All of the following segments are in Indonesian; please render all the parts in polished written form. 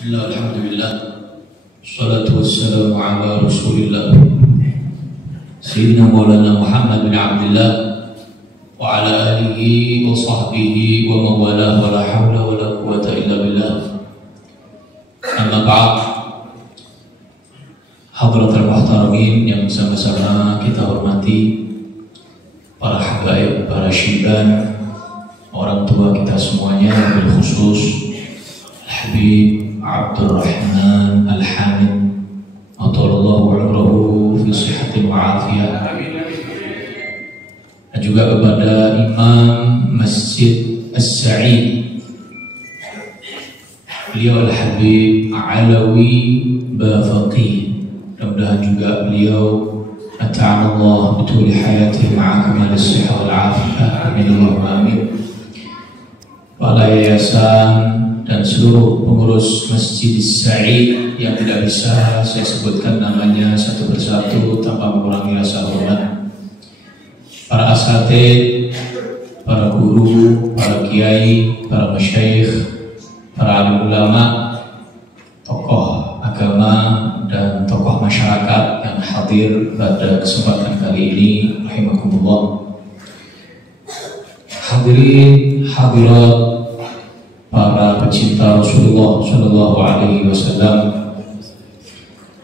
Bismillah, alhamdulillah, salatu wassalamu ala rasulillah Sayyidina Maulana Muhammad bin Abdullah wa ala alihi wa sahbihi wa mawala wa la hawla wa la quwata illa billah. Amma ba'd. Hadratul muhtaramin yang sama-sama kita hormati, para habaib, para syiban, orang tua kita semuanya, bil khusus Habib Abdurrahman Al-Hamid Ataulallahu umrahu fi sihatin wa afiyah, dan juga kepada Imam Masjid As-Sa'id, beliau Al-Habib Alawi Bafaqi. Mudah-mudahan juga beliau ata'anallah bituli hayati ma'akum al-sihah wal-afiyah. Amin Allahumma amin. Para yayasan dan seluruh pengurus Masjid Sa'id yang tidak bisa saya sebutkan namanya satu persatu tanpa mengurangi rasa hormat, para asatid, para guru, para kiai, para masyayikh, para alim ulama, tokoh agama dan tokoh masyarakat yang hadir pada kesempatan kali ini, rahimakumullah. Hadirin hadirat, para pecinta Rasulullah Shallallahu Alaihi Wasallam,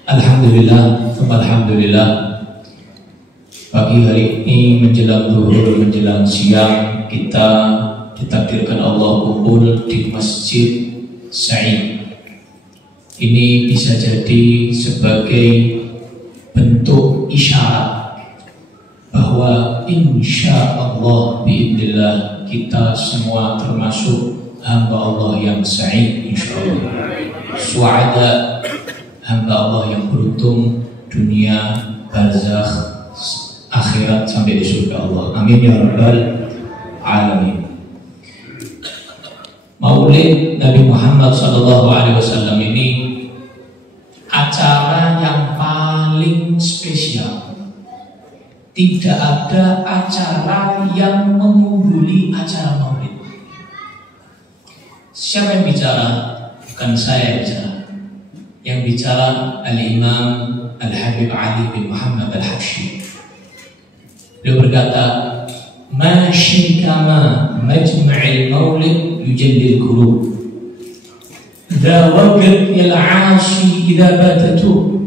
alhamdulillah, alhamdulillah. Pagi hari ini menjelang zuhur, menjelang siang, kita ditakdirkan Allah kumpul di Masjid Sa'id. Ini bisa jadi sebagai bentuk isyarat bahwa insya Allah biidznillah kita semua termasuk hamba Allah yang sa'id, insyaallah su'ada, hamba Allah yang beruntung dunia, barzakh, akhirat sampai di surga Allah. Amin ya rabbal alamin. Maulid Nabi Muhammad SAW ini acara yang paling spesial. Tidak ada acara yang mengungguli acara maulid. Siapa yang bicara? Bukan saya yang bicara. Yang bicara Al-Imam Al-Habib Ali bin Muhammad Al-Habsyi. Beliau berkata, "Ma syikama majma'il maulid yujallil qulub. Dha waqt al-'ashi idza batatu.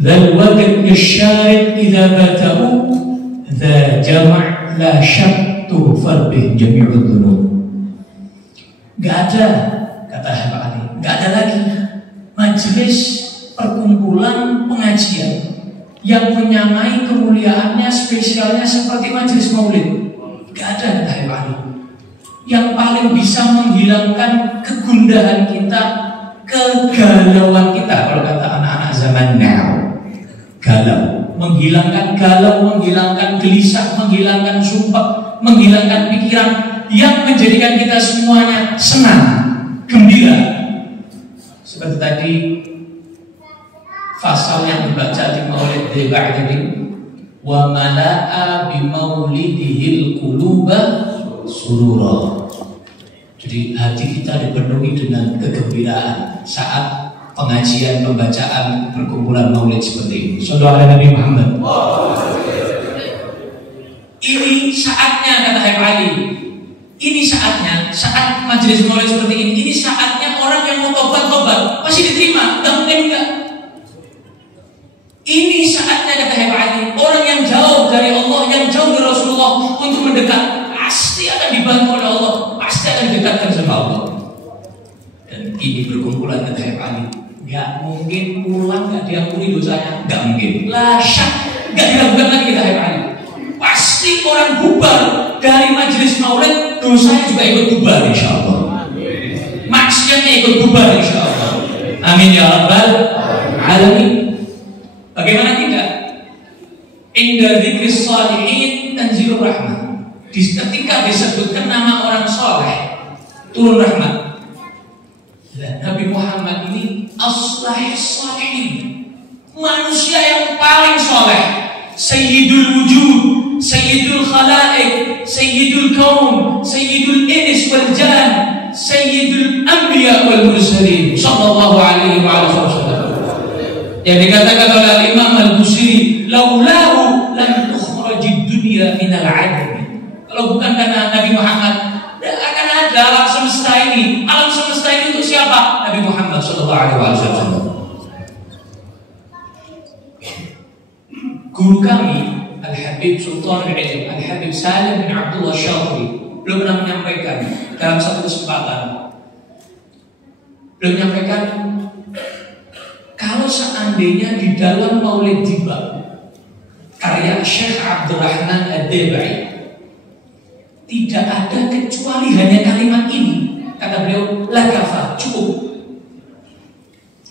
Dha waqt al-sharib idza batau. Dha jama' la syaq tughfar bih jami'ud dhunub." Gak ada, kata Habib Ali, gak ada lagi majelis perkumpulan pengajian yang menyamai kemuliaannya, spesialnya seperti majelis maulid. Gak ada, kata Habib Ali, yang paling bisa menghilangkan kegundahan kita, kegalauan kita. Kalau kata anak-anak zaman now, galau, menghilangkan gelisah, menghilangkan sumpah, menghilangkan pikiran, yang menjadikan kita semuanya senang, gembira. Seperti tadi fasal yang dibaca di Maulid Ba'dadi, wa mala'a bi maulidihil quluba surura. Jadi hati kita dipenuhi dengan kegembiraan saat pengajian, pembacaan, perkumpulan maulid seperti ini. Sallallahu alaihi Nabi Muhammad. Ini saatnya, kata Habib Ali. Ini saatnya, saat majelis maulid seperti ini saatnya orang yang mau tobat pasti diterima, gak mungkin enggak. Ini saatnya, kata Habib Ali, orang yang jauh dari Allah, yang jauh dari Rasulullah untuk mendekat, pasti akan dibantu oleh Allah, pasti akan didekatkan sama Allah. Dan ini berkumpulan, kata Habib Ali, gak mungkin pulang gak diampuni dosanya, gak mungkin. La syak, gak diragukan lagi, kata Habib Ali. Pasti orang bubar dari majelis maulid, dosanya juga ikut bubar insyaallah. Maksiatnya ikut bubar insyaallah. Amin ya rabbal alamin. Bagaimana tidak? Inda dzikris shalihin tanzilur rahmah. Ketika disebutkan nama orang soleh, turun rahmat. Dan Nabi Muhammad ini as-salihis shalihin, manusia yang paling soleh, sayyidul wujud, sayyidul khalaik, sayyidul kaum, sayyidul ins wal jan, sayyidul anbiya wal mursalin. sallallahu alaihi wasallam. Yang dikatakan oleh Imam Al-Busiri, laulahu lam tukhrajid dunya minal 'adami. Kalau bukan karena Nabi Muhammad, tidak akan ada alam semesta ini. Alam semesta ini untuk siapa? Nabi Muhammad sallallahu alaihi wasallam. Guru kami Al-Habib Sultan Al-Ilm Al-Habib Salim bin Abdullah Syafri belum pernah menyampaikan dalam satu kesempatan, belum menyampaikan kalau seandainya di dalam Maulid Tiba karya Syekh Abdurrahman Ad-Dabai tidak ada kecuali hanya kalimat ini, kata beliau, la kafa, cukup.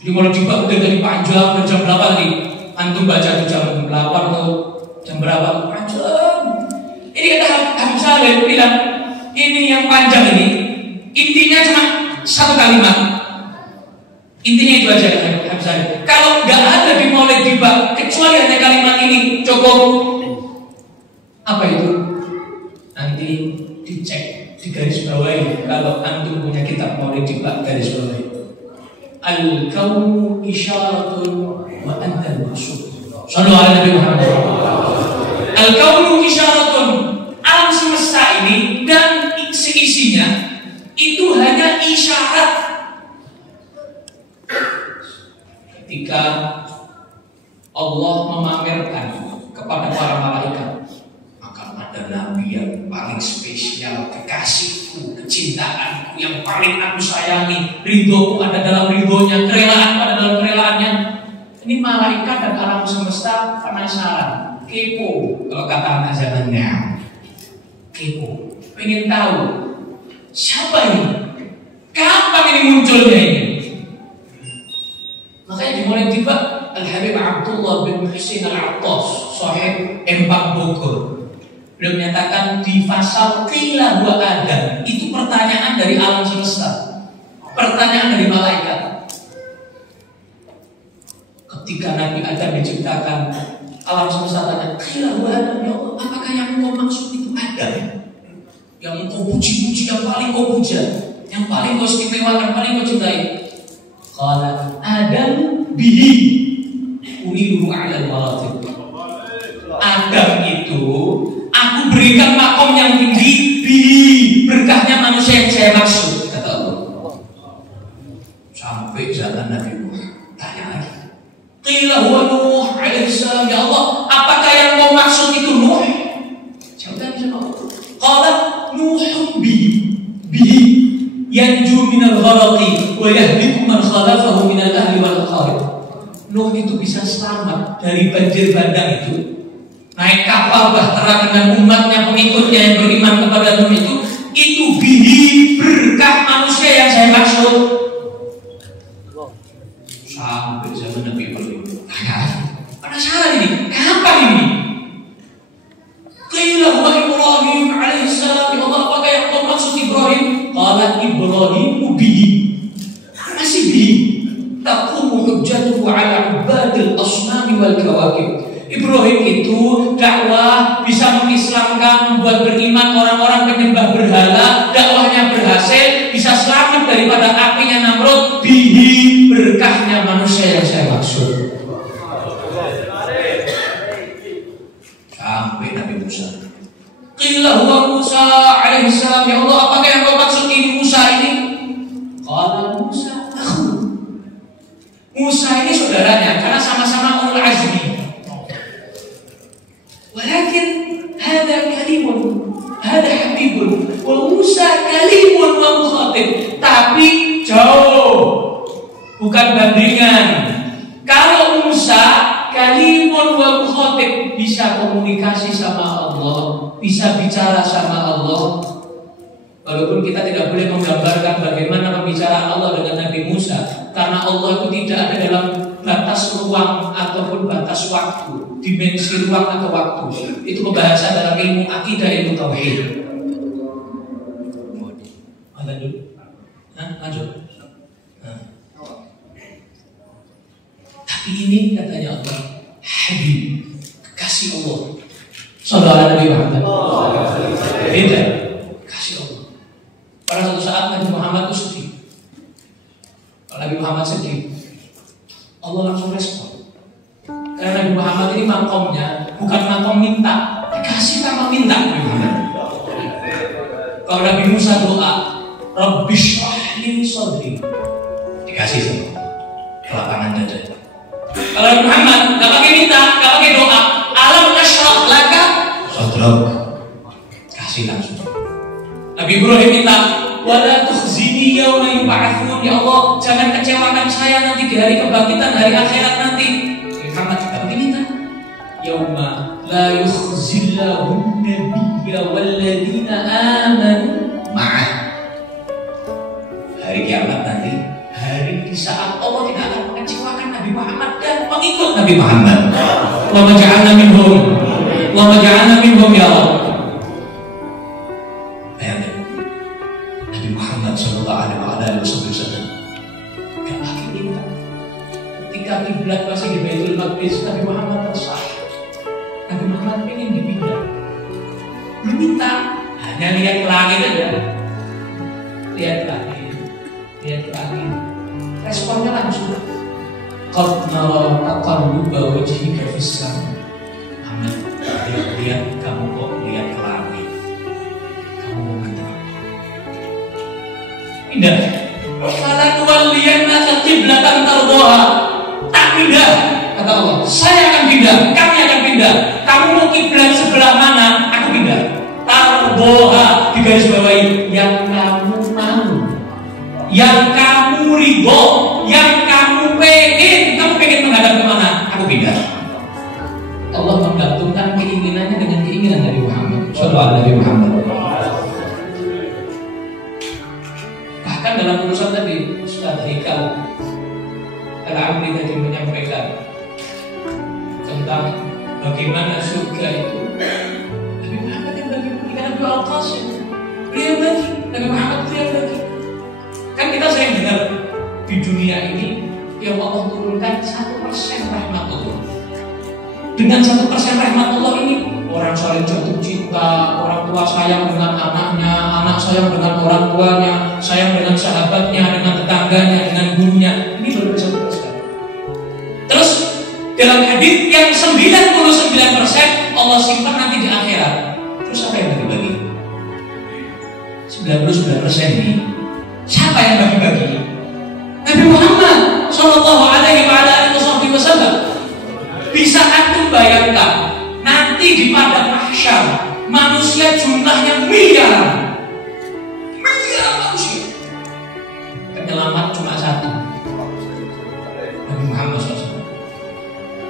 Jadi kalau Tiba udah dari panjang, jam berapa tadi? Antum baca itu jam 8 atau jam berapa? Panjang. Ini kata Habib Salim bilang, ini yang panjang ini intinya cuma satu kalimat. Intinya itu aja Habib Salim. Kalau nggak ada di Maulid Tiba kecuali hanya kalimat ini cukup. Apa itu? Nanti dicek di garis bawahi kalau antum punya kitab Maulid Tiba, garis bawahi. Al-kaunu isyaratun wa anta al-maksud. Sallallahu alaihi Nabi Muhammad. Al-kaunu isyaratun, alam semesta ini dan seisinya itu hanya isyarat. Ketika Allah memamerkan kepada para malaikat, maka ada nabi yang paling spesial, kekasihku, kecintaanku yang paling aku sayangi, ridhoku ada dalam ridhonya, kerelaan ada dalam kerelaannya. Ini malaikat dan alam semesta penasaran, kepo, kalau kata anak zamannya, kepo, pengen tahu siapa ini, kapan ini munculnya ini. Makanya dimulai tiba Al-Habib Abdullah bin Muhsin Al-Attas, Sahib Empang Bogor, beliau menyatakan di fasal qila wa adam, itu pertanyaan dari alam semesta, pertanyaan dari malaikat. Ketika Nabi Adam diciptakan, alam semesta tanya, qila wa adam, ya Allah, apakah yang kau maksud itu Adam? Yang kau puji-puji, yang paling kau puja, yang paling kau istimewakan, paling kau cintai. Qala Adam bihi uniru ala al-baratib. Adam itu aku berikan makom yang tinggi, bihi berkahnya manusia yang saya maksud, kata Allah. Sampai zaman Nabi Nuh tanya lagi, qila huwa Nuh alaihissalam, ya Allah, apakah yang kau maksud itu Nuh? Jawabannya sama Allah. Qala Nuhun bihi yanju minal gharaqi wa yahdiku man khalafahu minal ahli wal aqarib. Nuh itu bisa selamat dari banjir bandang itu, naik kapal bahtera dengan umatnya, pengikutnya yang beriman kepada Nuh itu bihi berkah manusia yang saya maksud. Sampai zaman Nabi Ibrahim penasaran ini, kapan ini? Qila huwa Ibrahim alaihissalam, ya Allah, apakah yang kau maksud Ibrahim? Qala Ibrahimu bihi, masih bihi taqumu hujjatuhu ala ibadil asnami wal kawakib. Ibrahim itu dakwah bisa mengislamkan, membuat beriman orang-orang penyembah berhala, dakwahnya berhasil, bisa selamat daripada apinya Namrud, bihi berkahnya manusia yang saya maksud. Sampai Nabi Musa, qila huwa Musa alaihissalam, ya Allah, apakah yang kau maksud ini Musa ini? Qala Musa akhu, Musa ini saudaranya karena sama-sama ulul azmi. Walakin hada kalimun, hada habibun, wa Musa kalimun wa mukhatib. Tapi jauh, bukan bandingan. Kalau Musa kalimun wa mukhatib, bisa komunikasi sama Allah, bisa bicara sama Allah. Walaupun kita tidak boleh menggambarkan bagaimana pembicaraan Allah dengan Nabi Musa, karena Allah itu tidak ada dalam batas ruang ataupun batas waktu, dimensi ruang atau waktu. Itu pembahasan dalam ilmu akidah, ilmu tauhid. Ada dulu? Lanjut. Tapi ini katanya Allah, Habib, kekasih Allah. Saudara Nabi Muhammad. Beda, kasih Allah. Pada suatu saat Nabi Muhammad itu sedih. Nabi Muhammad Muhammad sedih, Allah langsung respon. Karena Nabi Muhammad ini makomnya bukan makom minta, dikasih sama minta Nabi Muhammad. Kalau Nabi Musa doa, Rabbi shrah li sadri, dikasih sama kelapangan dada. Kalau Nabi Muhammad nggak pakai minta, nggak pakai doa, alam ashrah laka sadrak, kasih langsung. Nabi Ibrahim minta, wala tukhzini yauma yub'atsun, ya Allah jangan kecewakan saya nanti di hari kebangkitan, hari akhirat nanti. Muhammad juga pakai minta, yauma la yukhzillahu nabiyya walladzina amanu ma'ah, hari kiamat nanti, hari di saat Allah tidak akan mengecewakan Nabi Muhammad dan pengikut Nabi Muhammad. Allahumma ja'alna minhum, Allahumma ja'alna minhum ya Allah. Nabi Muhammad sallallahu alaihi wasallam gak pakai minta. Ketika kiblat masih di Baitul Maqdis, Nabi Muhammad resah. Nabi Muhammad ingin dipindah, meminta, hanya lihat ke langit aja, lihat ke langit, lihat ke langit. Responnya langsung, qad nara taqalluba wajhika fis sama. Muhammad, lihat kamu kok lihat ke langit, kamu mau minta apa? Pindah. Fala tuwalliyannaka qiblatan tardaha. Tak pindah, kata Allah. Saya akan pindah, kami akan pindah. Kamu mau kiblat sebelah mana? Aku pindah. Tardaha, digaris bawahi, yang kamu mau, yang kamu ridho, yang kamu pengen menghadap kemana? Aku pindah. Allah menggabungkan keinginannya dengan keinginan Nabi Muhammad. Sallallahu alaihi Muhammad. Bahkan dalam urusan tadi, Ustaz Hikal Al-Amri tadi menyampaikan tentang bagaimana surga itu. Nabi Muhammad yang bagi, bukan Nabi Al-Qasim. Beliau bagi, Nabi Muhammad itu yang bagi. Kan kita sering dengar di dunia ini yang Allah turunkan 1% rahmat Allah. Dengan 1% rahmat Allah ini, orang saling jatuh cinta, orang tua sayang dengan anaknya, anak sayang dengan orang tuanya, sayang dengan sahabatnya, dengan tetangganya, dengan gurunya. Ini baru 1%. Terus dalam hadis yang 99% Allah simpan nanti di akhirat. Terus apa yang bagi-bagi? 99% ini siapa yang bagi-bagi? Nabi Muhammad Sallallahu Alaihi Wasallam. Bisa antum bayangkan nanti di padang mahsyar manusia jumlahnya miliaran manusia, penyelamat cuma satu, Nabi Muhammad SAW.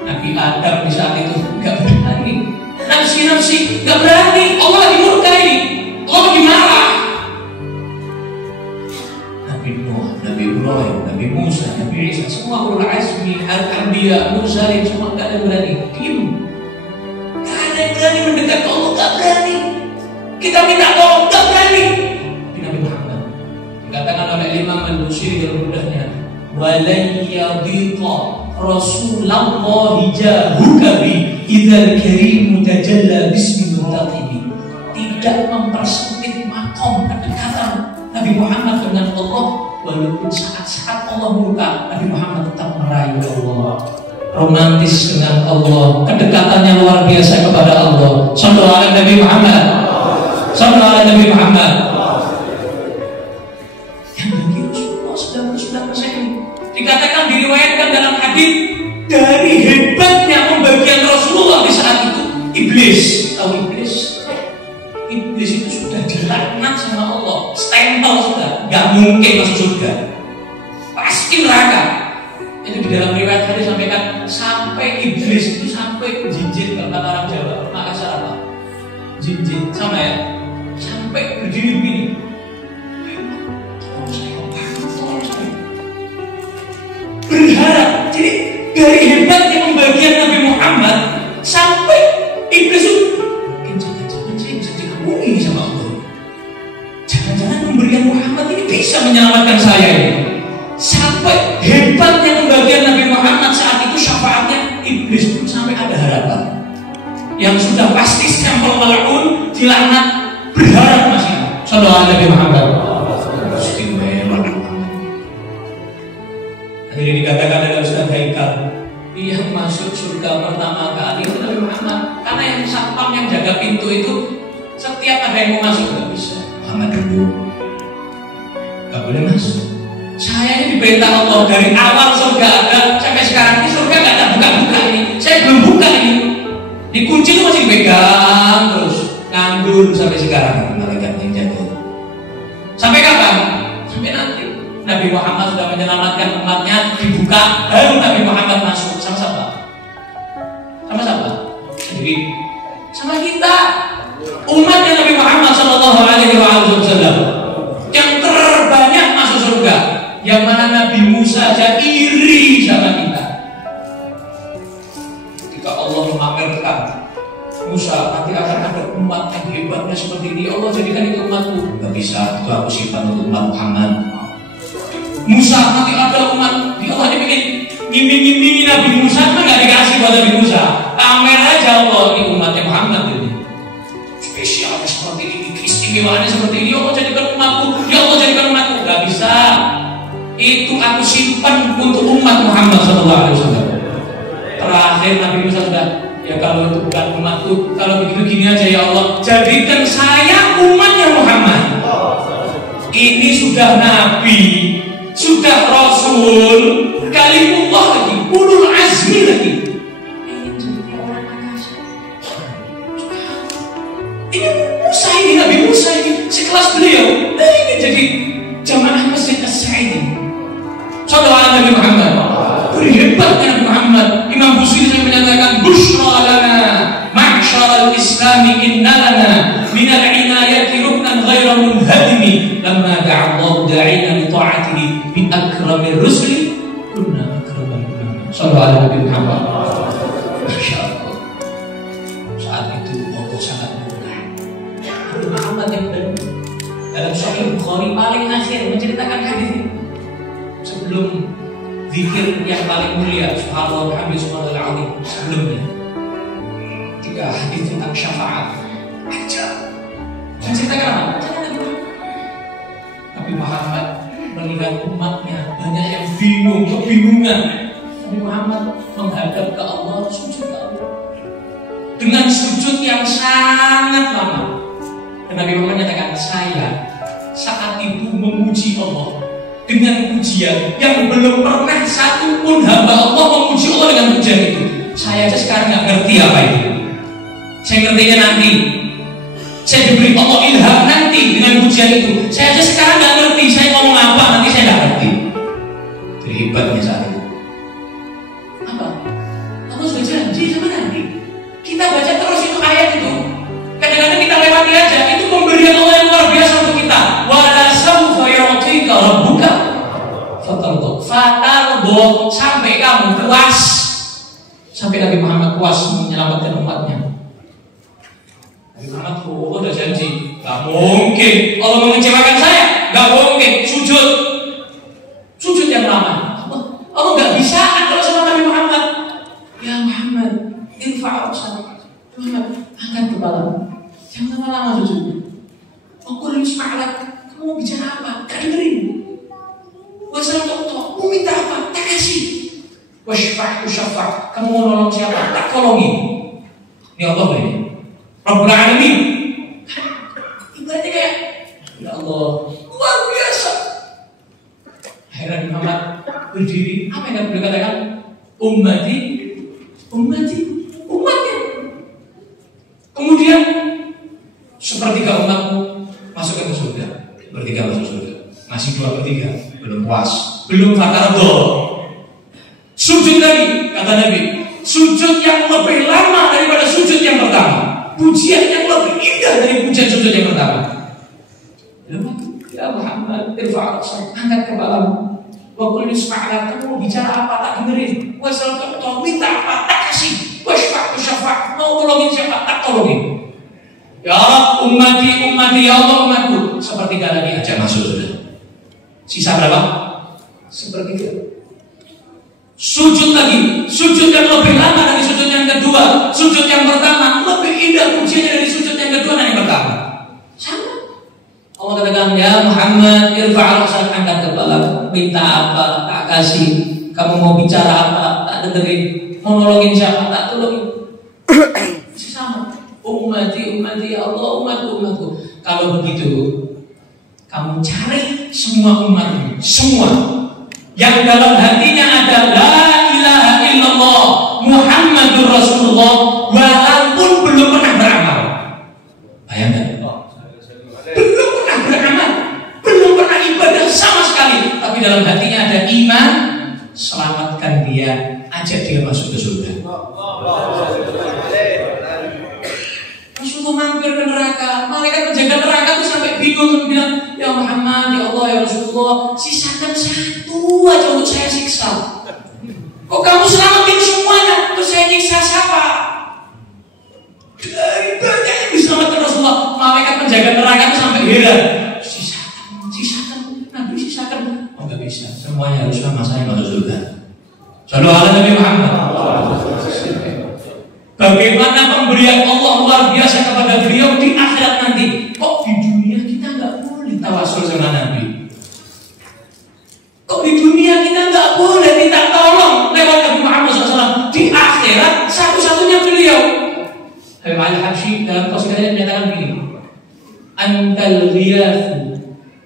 Nabi Adam di saat itu nggak berani, nafsi nggak berani. Allah lagi murka ini, Allah lagi marah. Nabi Nuh, Nabi Ibrahim, Nabi Musa, Nabi Isa, semua ulul azmi, al-anbiya, mursalin, semua gak ada yang berani. Diam. Gak ada yang berani mendekat ke Allah, gak berani. Kita minta tolong, gak berani. Tapi Nabi Muhammad dikatakan oleh Imam Al-Busiri dalam mudahnya, walan yadhiqa Rasulullah jahuka bi idzal karim mutajalla bismi mutaqimi. Tidak mempersempit makom kedekatan Nabi Muhammad dengan Allah, walaupun saat-saat Allah murka, Nabi Muhammad tetap merayu Allah, romantis dengan Allah, kedekatannya luar biasa kepada Allah. Sallallahu alaihi Nabi Muhammad, sallallahu alaihi Nabi Muhammad. Yang bagi Rasulullah 99% ini dikatakan, diriwayatkan dalam hadis, dari hebatnya pembagian Rasulullah di saat itu, iblis, tahu iblis? Iblis itu sudah dilaknat sama Allah, stempel sudah, gak mungkin masuk surga, pasti neraka. Itu di dalam riwayat tadi sampaikan, sampai iblis itu sampai jinjit, kalau kata orang Jawa, Makassar apa? Jinjit, sama ya? Sampai berdiri begini, tolong saya. Berharap. Jadi dari hebatnya pembagian Nabi Muhammad, sampai iblis itu ini sama Allah. Jangan-jangan pemberian Muhammad ini bisa menyelamatkan saya ini. Sampai hebatnya pembagian Nabi Muhammad saat itu, syafaatnya iblis pun sampai ada harapan. Yang sudah pasti stempel mal'un, dilaknat, berharap masih. Sallallahu alaihi Muhammad. Jadi dikatakan oleh Ustaz Haikal, yang masuk surga pertama kali itu Nabi Muhammad. Karena yang satpam yang jaga pintu itu setiap ada yang mau masuk nggak bisa. Muhammad dulu, nggak boleh masuk. Saya ini diperintah Allah dari awal surga ada sampai sekarang ini surga nggak ada buka-buka ini. Saya belum buka ini. Dikunci itu masih dipegang terus, nganggur sampai sekarang. Malaikat yang jaga. Sampai kapan? Sampai nanti Nabi Muhammad sudah menyelamatkan umatnya, dibuka, baru Nabi Muhammad masuk. Sama siapa? Sama siapa? Jadi sama kita, umatnya Nabi Muhammad Sallallahu Alaihi Wasallam yang terbanyak masuk surga. Yang mana Nabi Musa aja iri sama kita. Ketika Allah memamerkan Musa, nanti akan ada umat yang hebatnya seperti ini. Allah jadikan itu umatku. Gak bisa, itu aku simpan untuk umat Muhammad. Musa, nanti ada umat di Allah dibikin ngiming-ngimingi Nabi Musa, kan gak dikasih buat Nabi Musa. Pamer aja Allah, ini umatnya Muhammad ini. Spesialnya seperti ini, istimewanya seperti ini. Allah jadikan umatku, ya Allah jadikan umatku. Gak bisa. Itu aku simpan untuk umat Muhammad SAW. Terakhir Nabi Musa sudah, ya kalau itu bukan umatku, kalau begitu gini aja ya Allah, jadikan saya umatnya Muhammad. Ini sudah Nabi, sudah Rasul, kalimullah lagi, ulul azmi lagi. Ini Musa ini, Nabi Musa ini, sekelas beliau. Nah ini jadi jamaah Masjid As-Sa'idi. Saudara Nabi Muhammad, berhebatnya Nabi Muhammad. Imam Busiri menyatakan, Bushra lana, ma'syar al-islami inna lana, minal inayati ruknan ghaira munhadimi, lamma da'allahu da'ina li ta'atihi bi akramir rusli, kunna akraman Muhammad. Saudara Nabi Muhammad. Masya Allah. Saat itu Allah sangat murka. Nabi Muhammad yang dalam Sahih Bukhari paling akhir menceritakan hadis ini. Sebelum zikir yang paling mulia, subhanallah walhamdulillah subhanallahil azim, sebelumnya tiga hadis tentang syafaat aja. Menceritakan apa? Nabi Muhammad melihat umatnya banyak yang bingung, kebingungan. Nabi Muhammad menghadap ke Allah, sujud ke Allah dengan sujud yang sangat lama. Dan Nabi Muhammad menyatakan, saya saat itu memuji Allah dengan pujian yang belum pernah satu pun hamba Allah memuji Allah dengan pujian itu. Saya aja sekarang nggak ngerti apa itu. Saya ngertinya nanti. Saya diberi Allah ilham nanti dengan pujian itu. Saya aja sekarang nggak ngerti. Saya ngomong apa nanti saya nggak ngerti. Jadi hebatnya saat itu. Apa? Allah sudah janji sama nanti. Kita baca terus itu ayat itu. Kadang-kadang kita lewati aja. Itu pemberian Allah yang luar biasa untuk kita. Wala sawfa yu'tika rabbuka fatardo sampai kamu puas. Sampai Nabi Muhammad puas menyelamatkan umatnya. Nabi Muhammad udah janji, gak mungkin Allah mengecewakan saya, gak mungkin. Sujud yang lama. Allah gak bisa kalau sama Nabi Muhammad. Ya Muhammad, irfa' ra'sak. Muhammad, angkat kepala. Jangan lama-lama sujudnya. Qul isma'lak. Kamu mau bicara apa? Gak dengerin. Wasal tok, mau minta apa? Tak kasih. Washfa'tu syafa'at. Kamu mau nolong siapa? Tak tolongi. Ini Allah ini. Rabbul Alamin. Ibaratnya kayak, ya Allah, luar biasa. Akhirnya Muhammad berdiri. Apa yang beliau katakan? Ummati, umatnya. Kemudian sepertiga umatmu masuk ke surga. Sepertiga masuk surga. Masih 2/3. Belum puas. Belum fatardo. Sujud lagi, kata Nabi. Sujud yang lebih lama daripada sujud yang pertama. Pujian yang lebih indah dari pujian sujud yang pertama. Ya Muhammad, irfa' ra'sak, angkat kepalamu. Wa qul isma'lak, kamu mau bicara apa? Tak dengerin. Wasal tok, minta apa? Tak kasih. Washfa'tu syafa'at, mau tolongin siapa? Tak tolongin. Ya Allah, ummati, ya Allah umatku. Sepertiga lagi aja masuk sudah. Sisa berapa? Sepertiga. Sujud lagi, sujud yang lebih lama dari sujud yang kedua. Sujud yang pertama lebih indah pujiannya dari sujud yang kedua dan yang pertama. Sama. Allah katakan, ya Muhammad, irfa' ra'sak, angkat kepala. Minta apa? Tak kasih. Kamu mau bicara apa, tak dengerin. Mau nolongin siapa, tak tolongin. Masih sama. Ummati, ya Allah, umatku. Kalau begitu, kamu cari semua umatmu, semua yang dalam hatinya ada la ilaha illallah Muhammadur Rasulullah, walaupun belum pernah beramal. Bayangkan, belum pernah beramal, belum pernah ibadah sama sekali, tapi dalam hatinya ada iman. Selamatkan dia, ajak dia masuk ke surga. Rasulullah mampir ke neraka, malaikat penjaga neraka tuh sampai bingung dan bilang, ya Muhammad, ya Allah, ya Rasulullah, sisakan satu aja untuk saya siksa. Kok kamu selamatin semuanya, terus saya nyiksa siapa? Dari banyak yang diselamatkan Rasulullah, malaikat penjaga neraka tuh sampai heran. Sisakan, Nabi sisakan. Oh nggak bisa, semuanya harus sama saya masuk surga. Sallu ala Nabi Muhammad. Bagaimana pemberian Allah luar biasa kepada beliau di akhirat nanti. Kok di dunia kita nggak boleh tawasul sama Nabi? Kok di dunia kita nggak boleh minta tolong lewat Nabi Muhammad SAW? Di akhirat satu-satunya beliau. Habib Al-Habsyi dalam qasidahnya menyatakan begini: Antal ghiyafu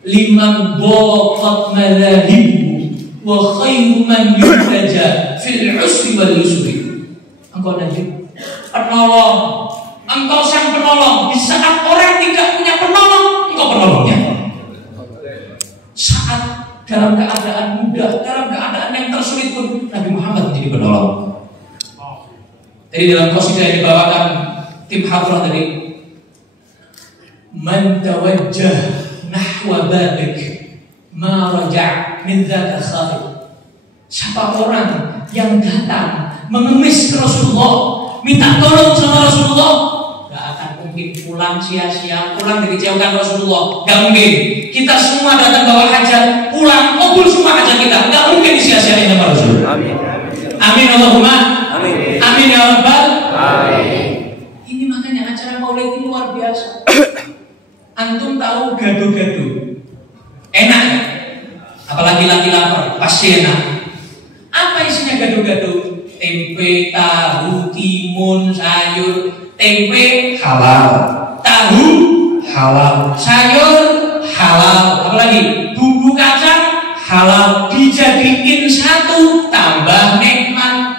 liman dhaqat madahibu wa khairu man yurtaja fil usri wal yusri. Engkau Nabi penolong, engkau sang penolong. Di saat orang tidak punya penolong, engkau penolongnya. Saat dalam keadaan mudah, dalam keadaan yang tersulit pun, Nabi Muhammad menjadi penolong. Jadi dalam qasidah yang dibawakan tim hadrah tadi, man tawajjah nahwa babik ma raja' min dzaka khair. Siapa orang yang datang mengemis Rasulullah, minta tolong sama Rasulullah, gak akan mungkin pulang sia-sia, pulang dikecewakan Rasulullah. Gak mungkin. Kita semua datang bawa hajat, pulang kabul semua hajat kita, gak mungkin disia-siain sama Rasulullah. Amin. Amin Allahumma. Amin. Amin ya Rabbal. Amin. Ini makanya acara maulid ini luar biasa. Antum tahu gado-gado enak ya? Apalagi lagi lapar, pasti enak. Apa isinya gado-gado? Tempe, tahu, timun, sayur. Tempe halal, tahu halal, sayur halal, apalagi bumbu kacang halal. Dijadiin satu, tambah nikmat.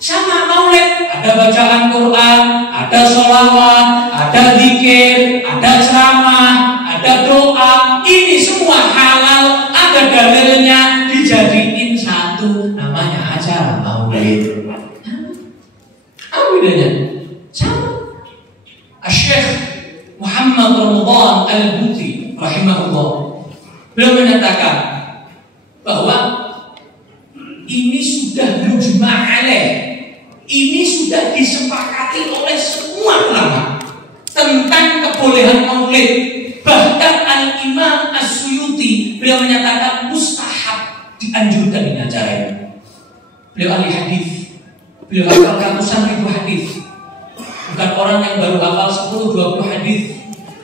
Sama maulid, ada bacaan Quran, ada sholawat, ada zikir, ada ceramah, ada doa. Ini semua halal, ada dalilnya, dijadiin satu, namanya acara maulid. Apa bedanya? Sama. Syekh Muhammad Ramadan Al-Buti rahimahullah, beliau menyatakan bahwa ini sudah mujma' alaih, ini sudah disepakati oleh semua ulama tentang kebolehan maulid. Bahkan Al-Imam As-Suyuti beliau menyatakan mustahab, dianjurkan ini acara ini. Beliau ahli hadis, beliau hafal ratusan ribu hadis. Bukan orang yang baru hafal 10-20 hadis,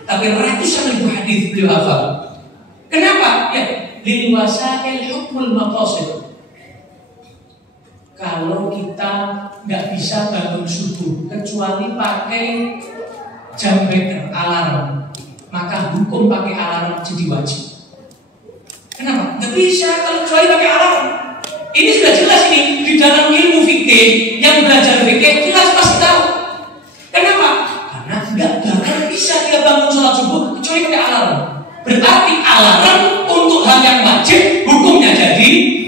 tapi ratusan ribu hadis beliau hafal. Kenapa? Ya, lil wasail hukmul maqasid. Kalau kita nggak bisa bangun subuh kecuali pakai jam beker, alarm, maka hukum pakai alarm jadi wajib. Kenapa? Nggak bisa kalau kecuali pakai alarm. Ini sudah jelas ini di dalam ilmu fikih, yang belajar fikih jelas pasti tahu. Kenapa? Karena nggak bakal bisa dia bangun sholat subuh kecuali pakai alarm. Berarti alarm untuk hal yang wajib hukumnya jadi.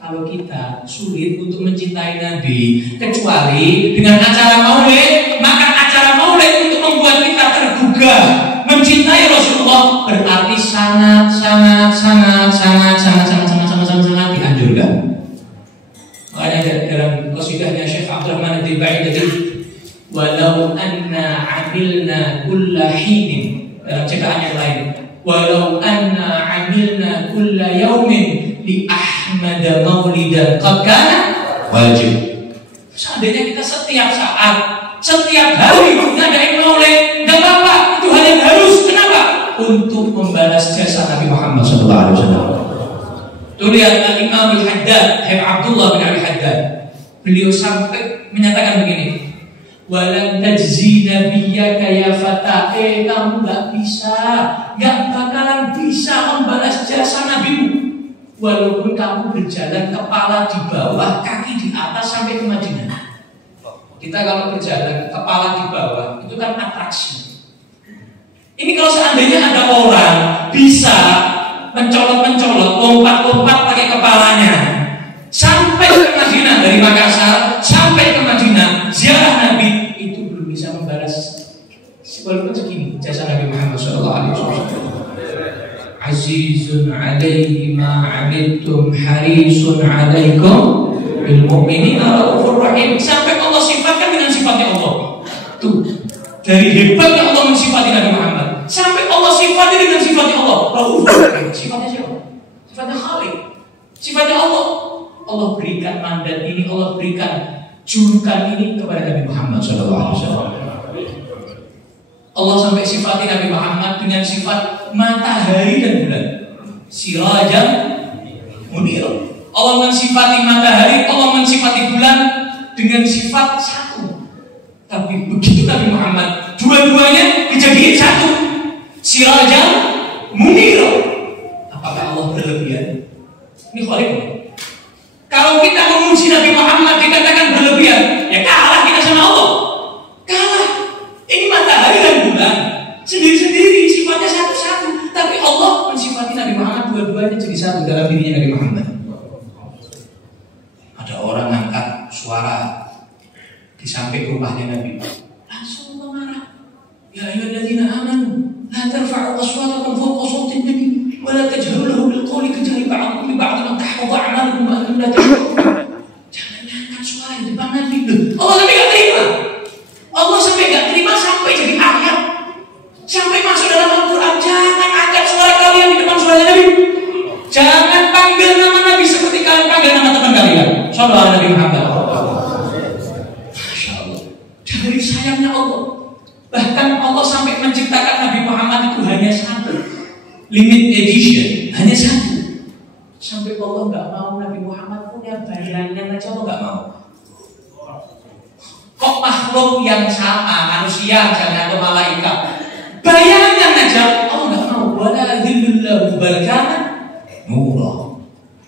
Kalau kita sulit untuk mencintai Nabi kecuali dengan acara maulid, maka acara maulid untuk membuat kita tergugah mencintai Rasulullah berarti sangat dianjurkan. Makanya dalam qasidahnya Syekh Abdurrahman Ad-Dibai tadi, walau anna amilna kulla hinin, dalam cetakan yang lain, walau anna amilna kulla yaumin li Ahmad maulidan qad kana wajib. Seandainya kita setiap saat, setiap hari ngadain maulid, enggak apa-apa, itu hal yang harus. Kenapa? Untuk membalas jasa Nabi Muhammad SAW. Tuh lihat Imam Al-Haddad, Abdullah bin Al-Haddad. Beliau sampai menyatakan begini, walan tajzi nabiyyaka ya fata, kamu gak bakalan bisa membalas jasa nabimu walaupun kamu berjalan kepala di bawah, kaki di atas sampai ke Madinah. Kita kalau berjalan kepala di bawah itu kan atraksi. Ini kalau seandainya ada orang bisa mencolot-mencolot, lompat-lompat pakai kepalanya sampai ke Madinah, dari Makassar sampai ke Madinah ziarah Nabi, itu belum bisa membalas walaupun segini jasa Nabi Muhammad SAW. Azizun alaihi ma 'anittum harisun 'alaikum bil mu'minina raufur rahim. Sampai Allah sifatkan dengan sifatnya Allah. Tuh, dari hebatnya Allah mensifati Nabi Muhammad, sampai Allah sifati dengan sifatnya Allah. Raufur rahim. Sifatnya siapa? Sifatnya Khalik. Sifatnya Allah. Allah berikan mandat ini, Allah berikan julukan ini kepada Nabi Muhammad SAW. Allah sampai sifati Nabi Muhammad dengan sifat matahari dan bulan. Sirajan munir. Allah mensifati matahari, Allah mensifati bulan dengan sifat satu. Tapi begitu Nabi Muhammad, dua-duanya dijadikan satu. Sirajan munir. Apakah Allah berlebihan? Ini Khalid. Kalau kita memuji Nabi Muhammad dikatakan berlebihan, ya kalah kita sama Allah. Kalah. Ini matahari dan bulan sendiri-sendiri sifatnya satu-satu, tapi Allah mensifati Nabi Muhammad dua-duanya jadi satu dalam dirinya Nabi Muhammad. Ada orang angkat suara di samping rumahnya Nabi, langsung Allah marah. Ya ayyuhalladzina amanu la tarfa'u aswatakum fawqa sawti an-nabi wa la tajharu lahu bil qawli kajahri ba'dikum li ba'din an tahbata a'malukum wa antum la tash'urun. Jangan angkat suara di depan Nabi. Allah sampai enggak terima. Allah sampai enggak terima sampai jadi ayat. Sampai masuk dalam Al-Quran. Jangan angkat suara kalian di depan suara Nabi. Jangan panggil nama Nabi seperti kalian panggil nama teman kalian. Sallallahu Nabi Muhammad. Masya Allah. Dari sayangnya Allah. Bahkan Allah sampai menciptakan Nabi Muhammad itu hanya satu. Limit edition. Hanya satu. Sampai Allah nggak mau Nabi Muhammad punya bayangan aja Allah nggak mau. Kok makhluk yang sama, manusia jangan atau malaikat, bayangan aja Allah nggak mau. Wala dzillallahu balkana nurah.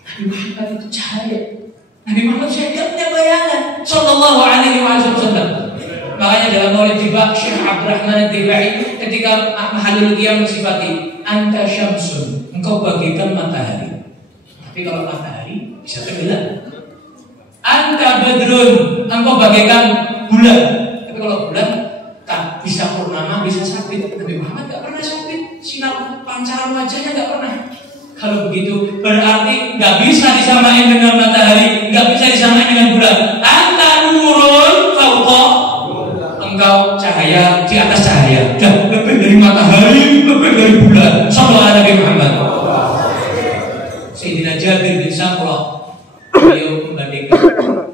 Nabi Muhammad itu cahaya. Nabi Muhammad saya punya bayangan. Sallallahu alaihi wasallam. Makanya dalam maulid tiba Syekh Abdurrahman Ad-Dibai ketika Mahalul Qiyam mensifati anta syamsun, engkau bagaikan matahari. Tapi kalau matahari bisa tenggelam. Anta badrun, engkau bagaikan bulan. Tapi kalau bulan kan bisa purnama, bisa sabit. Nabi Muhammad gak pernah sabit. Sinar pancaran wajahnya gak pernah. Kalau begitu berarti gak bisa disamain dengan matahari, gak bisa disamain dengan bulan. Anta nurun fauqa, engkau cahaya di atas cahaya. Dan lebih dari matahari, lebih dari bulan. Sallallahu Nabi Muhammad. Sayyidina Jabir bin Samurah, beliau membandingkan,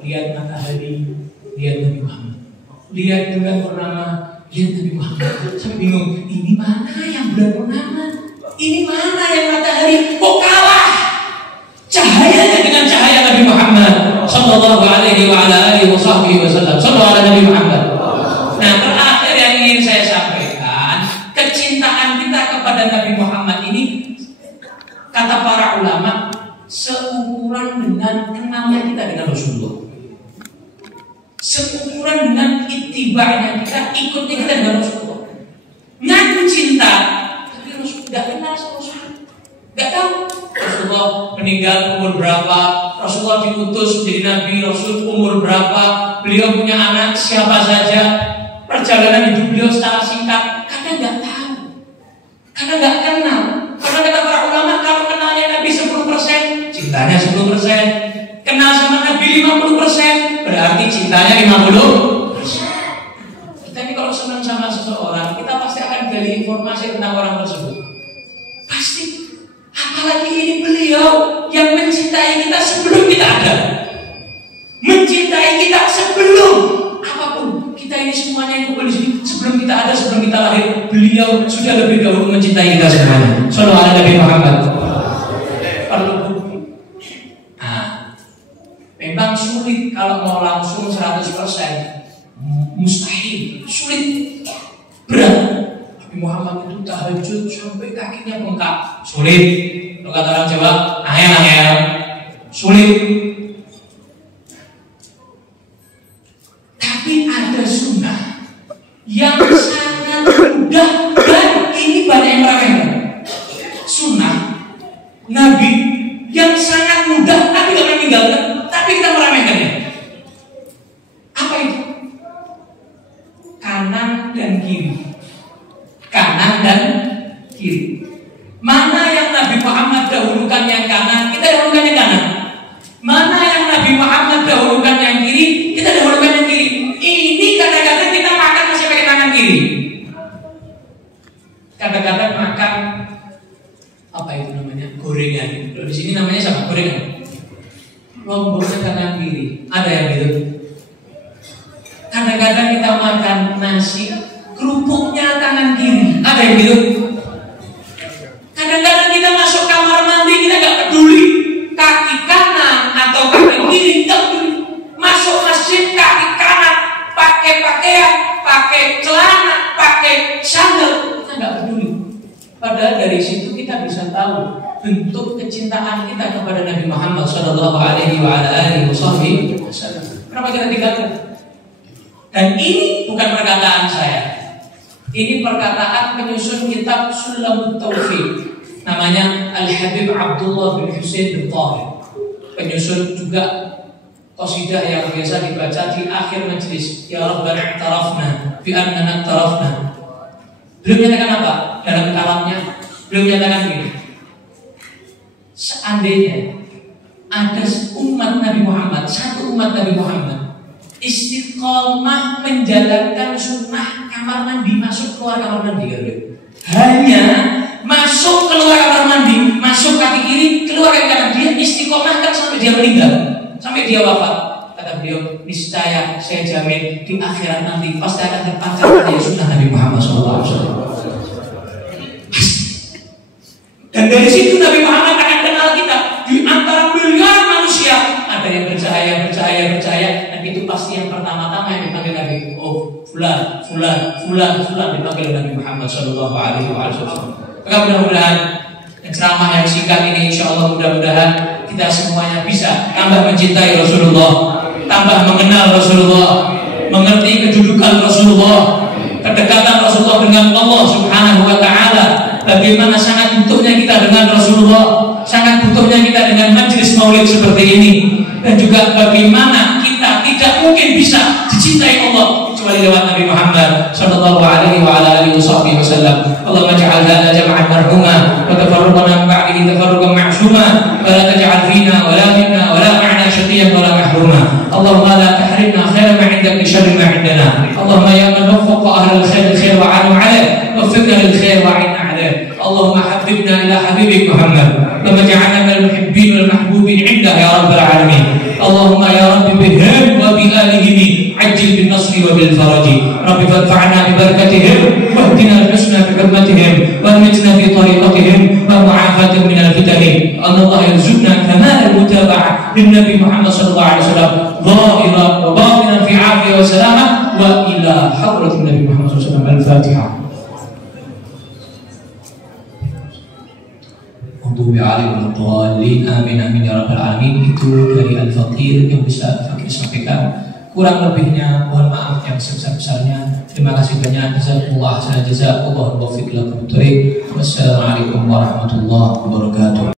lihat matahari, lihat Nabi Muhammad, lihat bulan purnama, lihat Nabi Muhammad. Saya bingung, ini mana yang bulan purnama, ini mana yang matahari? Kok kalah cahayanya dengan cahaya Nabi Muhammad Sallallahu alaihi wa ala alihi wasallam. Sallallahu alaihi Nabi Muhammad. Nah, terakhir yang ingin saya sampaikan, kecintaan kita kepada Nabi Muhammad ini, kata para ulama, seukuran dengan kenalnya kita dengan Rasulullah, seukuran dengan ittiba'nya kita, ikutnya kita dengan Rasulullah. Ngaku cinta, tapi Rasulullah gak kenal sama Rasulullah, gak tahu Rasulullah meninggal umur berapa, Rasulullah diutus menjadi Nabi Rasul umur berapa, beliau punya anak siapa saja, perjalanan hidup beliau secara singkat, karena gak tahu, karena gak kenal. Karena kata para ulama, kalau kenalnya Nabi 10%, cintanya 10%. Kenal sama Nabi 50%, berarti cintanya 50%. Kita ini kalau senang sama seseorang, kita pasti akan gali informasi tentang orang tersebut. Pasti. Apalagi ini beliau yang mencintai kita sebelum kita ada, mencintai kita sebelum apapun. Kita ini semuanya yang kumpul di sini, sebelum kita ada, sebelum kita lahir, beliau sudah lebih dahulu mencintai kita semuanya. Sallallahu alaihi Nabi Muhammad. Perlu bukti. berat. Nabi Muhammad itu tahajud sampai kakinya bengkak. Sulit. Kalau kata orang Jawa, angel-angel. Sulit. Tapi ada sunnah yang sangat mudah dan ini banyak yang meremehkan. Sunnah Nabi yang sangat mudah, Nabi tidak meninggalkan, tapi kita meremehkannya. Apa itu? Kanan dan kiri. Kanan dan kiri. Mana yang Nabi Muhammad dahulukan yang kanan, kita dahulukan yang kanan. Mana yang Nabi Muhammad dahulukan yang kiri, kita dahulukan yang kiri. Ini kadang-kadang kita makan masih pakai tangan kiri. Kadang-kadang makan apa itu namanya? Gorengan. Kalau di sini namanya sama gorengan. Lomboknya kanan kiri. Ada yang gitu. Kadang-kadang kita makan nasi, kerupuknya tangan kiri. Ada yang gitu. Kadang-kadang kita masuk kamar mandi, kita nggak peduli kaki kanan atau kaki kiri, nggak peduli. Masuk masjid kaki kanan, pakai pakaian, pakai celana, pakai sandal, kita nggak peduli. Padahal dari situ kita bisa tahu bentuk kecintaan kita kepada Nabi Muhammad Sallallahu Alaihi Wasallam. Kenapa kita tinggalkan? Dan ini bukan perkataan saya. Ini perkataan penyusun kitab Sulamut Taufiq. Namanya Al-Habib Abdullah bin Husain bin Tahir. Penyusun juga qasidah yang biasa dibaca di akhir majlis. Ya Rabbana i'tarafna bi annana i'tarafna. Beliau menyatakan apa? Dalam kalamnya beliau menyatakan begini. Seandainya ada umat Nabi Muhammad, satu umat Nabi Muhammad istiqomah menjalankan sunnah kamar mandi, masuk keluar kamar mandi, hanya masuk keluar kamar mandi, masuk kaki kiri, keluar kaki kanan, dia istiqomahkan sampai dia meninggal, sampai dia wafat. Kata beliau, niscaya saya jamin di akhirat nanti pasti akan terpancar dari sunnah Nabi Muhammad SAW. Dan dari situ Nabi Muhammad akan kenal kita. Di antara miliar manusia ada yang bercahaya, dan itu pasti yang pertama-tama yang dipanggil Nabi. Oh, fulan dipanggil Nabi Muhammad SAW. Maka mudah-mudahan ceramah yang singkat ini, insya Allah mudah-mudahan kita semuanya bisa tambah mencintai Rasulullah, tambah mengenal Rasulullah, mengerti kedudukan Rasulullah, kedekatan Rasulullah dengan Allah Subhanahu wa Ta'ala. Bagaimana sangat butuhnya kita dengan Rasulullah, sangat butuhnya kita dengan majlis maulid seperti ini, dan juga bagaimana kita tidak mungkin bisa dicintai Allah kecuali lewat Nabi Muhammad sallallahu alaihi wa ala alihi wasallam. Allahumma ja'al hadza jam'an marhuma wa tafarruqana min ba'dihi tafarruqan ma'suma wa la taj'al fina wa la minna wa la ma'na shaqiyan wa la mahruma. Allahumma la tahrimna khairan ma 'indaka bi sharri ma 'indana. Allahumma ya man waffaqa ahlal khair bil khair wa 'anu 'alayh waffiqna lil khair wa 'inna 'alayh. اللهم حببنا إلى حبيبك محمد لما جعلنا من المحبين والمحبوبين عنده يا رب العالمين. اللهم يا رب بهم وبآلهم عجل بالنصر وبالفرج. رب فانفعنا ببركتهم واهدنا الحسنى بحرمتهم وامتنا في طريقتهم ومعافاة من الفتن. أن الله يرزقنا كمال المتابعة للنبي محمد صلى الله عليه وسلم ظاهرا وباطنا في عافية وسلامة وإلى حضرة النبي محمد صلى الله عليه وسلم. الفاتحة. Tubi alim al-dhalin, amin amin ya rabbal alamin. Itu dari Al-Faqir yang bisa Fakir sampaikan. Kurang lebihnya mohon maaf yang sebesar-besarnya. Terima kasih banyak. Jazakumullah khairan. Jazakumullah taufiq lakum. Wassalamualaikum warahmatullahi wabarakatuh.